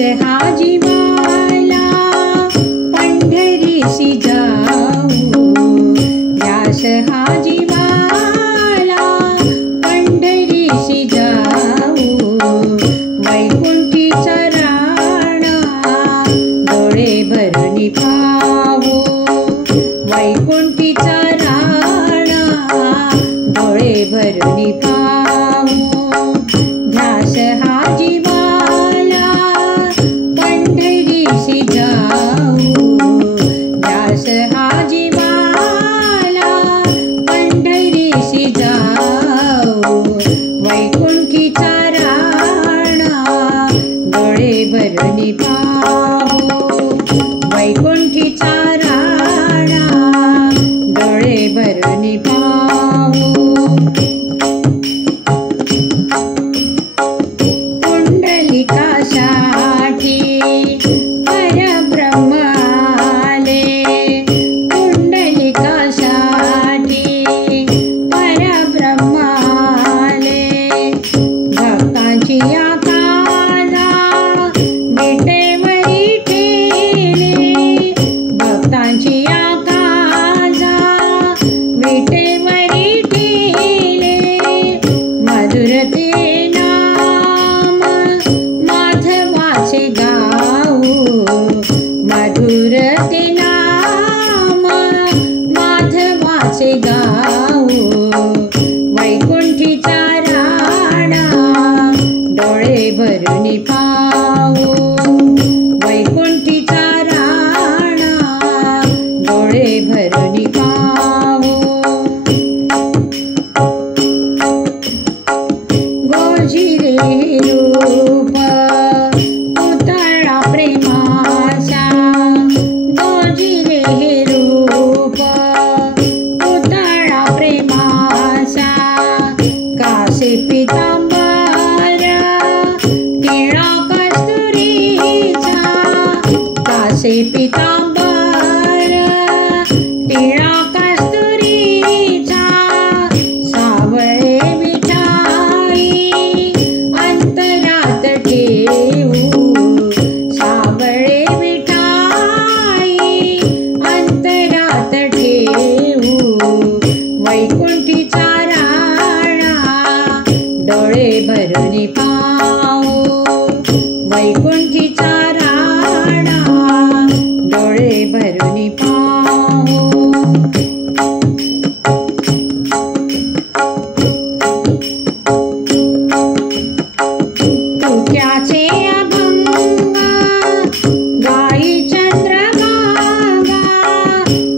हा जीवाला पंढरीसी जाऊ, ध्यास हा जीवाला पंढरीसी जाऊ, वैकुंठीचा राणा डोळे भरून पाहू, वैकुंठीचा राणा डोळे भरून पाहू, ध्यास हा जीवाला पंढरीसी जाऊ, ध्यास हा जीवाला पंढरीसी जाऊ, वैकुंठीचा राणा डोळे भरून पाहू, वैकुंठीचा राणा डोळे भरून पाहू. पुंडलिकासाठी परब्रह्म आले, पुंडलिकासाठी परब्रह्म आले, भक्तांची आकाला विटेवरी ठेले, भक्तांची आकाला विटेवरी ठेले, मधुर ते नाम माधवाचे गाऊ, मधुर ते नाम माधवाचे गाऊ, वैकुंठीचा राणा डोळे भरून पाहू, वैकुंठीचा राणा डोळे भरून पाहू. गोजिरे रूप पुतळा प्रेमाचा, गोजिरे रूप पुतळा प्रेमाचा, कासे पितांबर टिळा कस्तुरीचा, कासे पितांबर टिळा कस्तुरीचा, सावळे विठाई अंतरात ठेवू, सावळे विठाई अंतरात ठेवू, वैकुंठीचा राणा डोळे भरून पाहू, वैकुंठीचा राणा डोळे भरून पाहू. तुक्याचे अभंग गाई चंद्रभागा,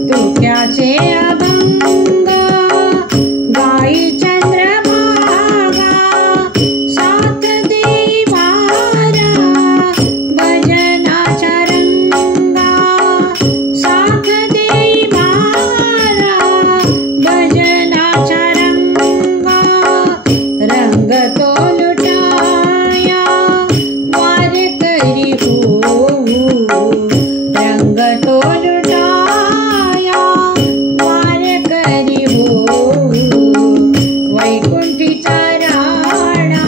तुक्याचे अभंग गाई चंद्रभागा, साथ देई वारा भजनाचा रंगा, साथ देई वारा भजनाचा रंगा, रंग तो लुटाया वारकरी होऊ, रंग तो लुटाया वारकरी होऊ, वैकुंठीचा राणा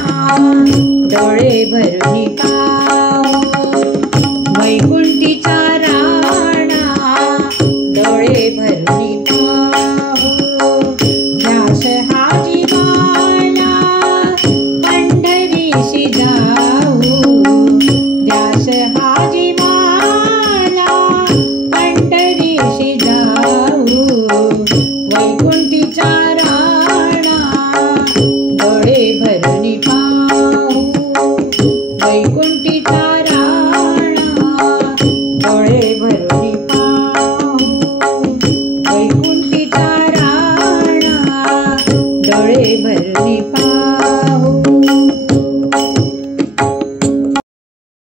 डोळे भरून पाहू.